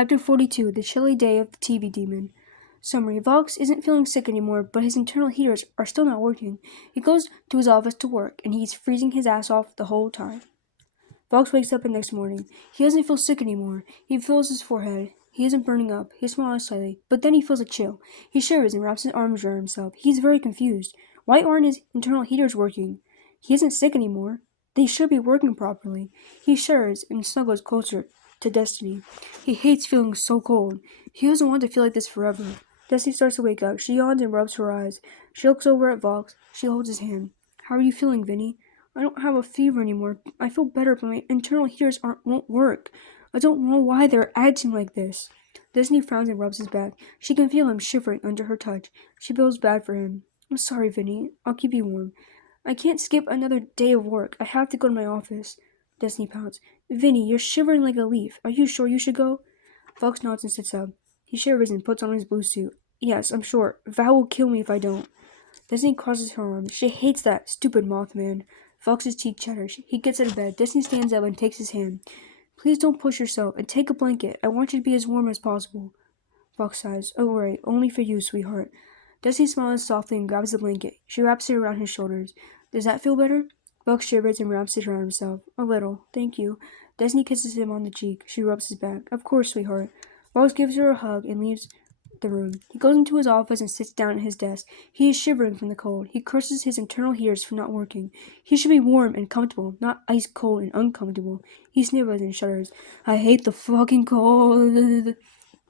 Chapter 42 The Chilly Day of the TV Demon. Summary: Vox isn't feeling sick anymore, but his internal heaters are still not working. He goes to his office to work, and he's freezing his ass off the whole time. Vox wakes up the next morning. He doesn't feel sick anymore. He feels his forehead. He isn't burning up. He smiles slightly, but then he feels a chill. He shivers and wraps his arms around himself. He's very confused. Why aren't his internal heaters working? He isn't sick anymore. They should be working properly. He shudders and snuggles closer to Destiny. He hates feeling so cold. He doesn't want to feel like this forever. Destiny starts to wake up. She yawns and rubs her eyes. She looks over at Vox. She holds his hand. How are you feeling, Vinny? I don't have a fever anymore. I feel better, but my internal heaters won't work. I don't know why they're acting like this. Destiny frowns and rubs his back. She can feel him shivering under her touch. She feels bad for him. I'm sorry, Vinny. I'll keep you warm. I can't skip another day of work. I have to go to my office. Destiny pouts. Vinny, you're shivering like a leaf. Are you sure you should go? Vox nods and sits up. He shivers and puts on his blue suit. Yes, I'm sure. Val will kill me if I don't. Destiny crosses her arms. She hates that stupid Mothman. Vox's teeth chatter. He gets out of bed. Destiny stands up and takes his hand. Please don't push yourself, and take a blanket. I want you to be as warm as possible. Vox sighs. Oh, right. Only for you, sweetheart. Destiny smiles softly and grabs the blanket. She wraps it around his shoulders. Does that feel better? Vox shivers and wraps it around himself. A little. Thank you. Destiny kisses him on the cheek. She rubs his back. Of course, sweetheart. Vox gives her a hug and leaves the room. He goes into his office and sits down at his desk. He is shivering from the cold. He curses his internal heaters for not working. He should be warm and comfortable, not ice cold and uncomfortable. He sniffles and shudders. I hate the fucking cold.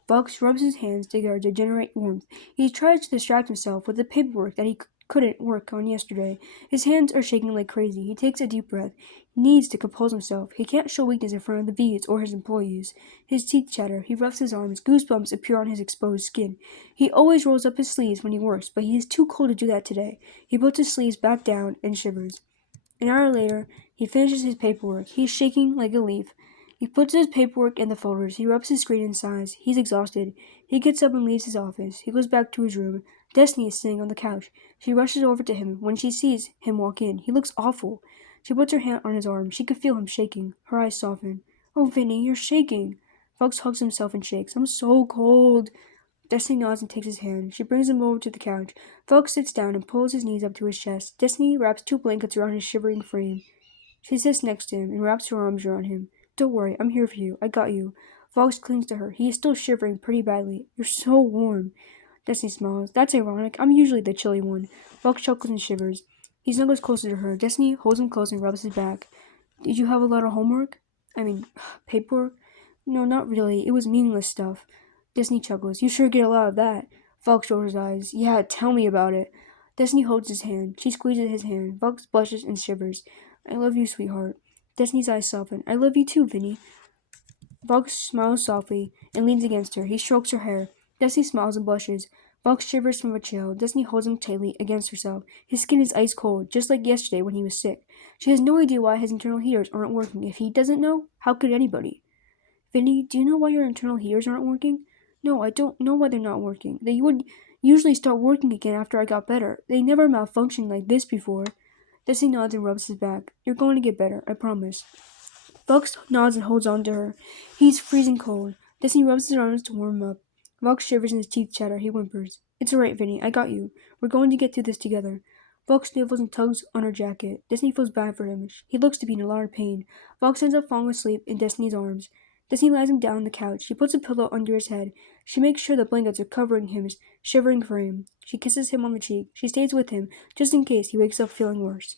Vox rubs his hands together to generate warmth. He tries to distract himself with the paperwork that he couldn't work on yesterday. His hands are shaking like crazy. He takes a deep breath. He needs to compose himself. He can't show weakness in front of the V's or his employees. His teeth chatter. He roughs his arms. Goosebumps appear on his exposed skin. He always rolls up his sleeves when he works, but he is too cold to do that today. He puts his sleeves back down and shivers. An hour later, he finishes his paperwork. He is shaking like a leaf. He puts his paperwork in the folders. He rubs his screen and sighs. He's exhausted. He gets up and leaves his office. He goes back to his room. Destiny is sitting on the couch. She rushes over to him. When she sees him walk in, he looks awful. She puts her hand on his arm. She could feel him shaking. Her eyes soften. Oh, Vinny, you're shaking. Fox hugs himself and shakes. I'm so cold. Destiny nods and takes his hand. She brings him over to the couch. Fox sits down and pulls his knees up to his chest. Destiny wraps 2 blankets around his shivering frame. She sits next to him and wraps her arms around him. Don't worry, I'm here for you. I got you. Fox clings to her. He is still shivering pretty badly. You're so warm. Destiny smiles. That's ironic. I'm usually the chilly one. Fox chuckles and shivers. He snuggles closer to her. Destiny holds him close and rubs his back. Did you have a lot of homework? Paperwork? No, not really. It was meaningless stuff. Destiny chuckles. You sure get a lot of that. Fox rolls his eyes. Yeah, tell me about it. Destiny holds his hand. She squeezes his hand. Fox blushes and shivers. I love you, sweetheart. Destiny's eyes soften. I love you too, Vinny. Fox smiles softly and leans against her. He strokes her hair. Destiny smiles and blushes. Fox shivers from a chill. Destiny holds him tightly against herself. His skin is ice cold, just like yesterday when he was sick. She has no idea why his internal heaters aren't working. If he doesn't know, how could anybody? Vinny, do you know why your internal heaters aren't working? No, I don't know why they're not working. They would usually start working again after I got better. They never malfunctioned like this before. Destiny nods and rubs his back. You're going to get better, I promise. Fox nods and holds on to her. He's freezing cold. Destiny rubs his arms to warm him up. Fox shivers and his teeth chatter. He whimpers. It's alright, Vinny. I got you. We're going to get through this together. Fox sniffles and tugs on her jacket. Destiny feels bad for him. He looks to be in a lot of pain. Fox ends up falling asleep in Destiny's arms. Destiny lies him down on the couch. She puts a pillow under his head. She makes sure the blankets are covering his shivering frame. She kisses him on the cheek. She stays with him, just in case he wakes up feeling worse.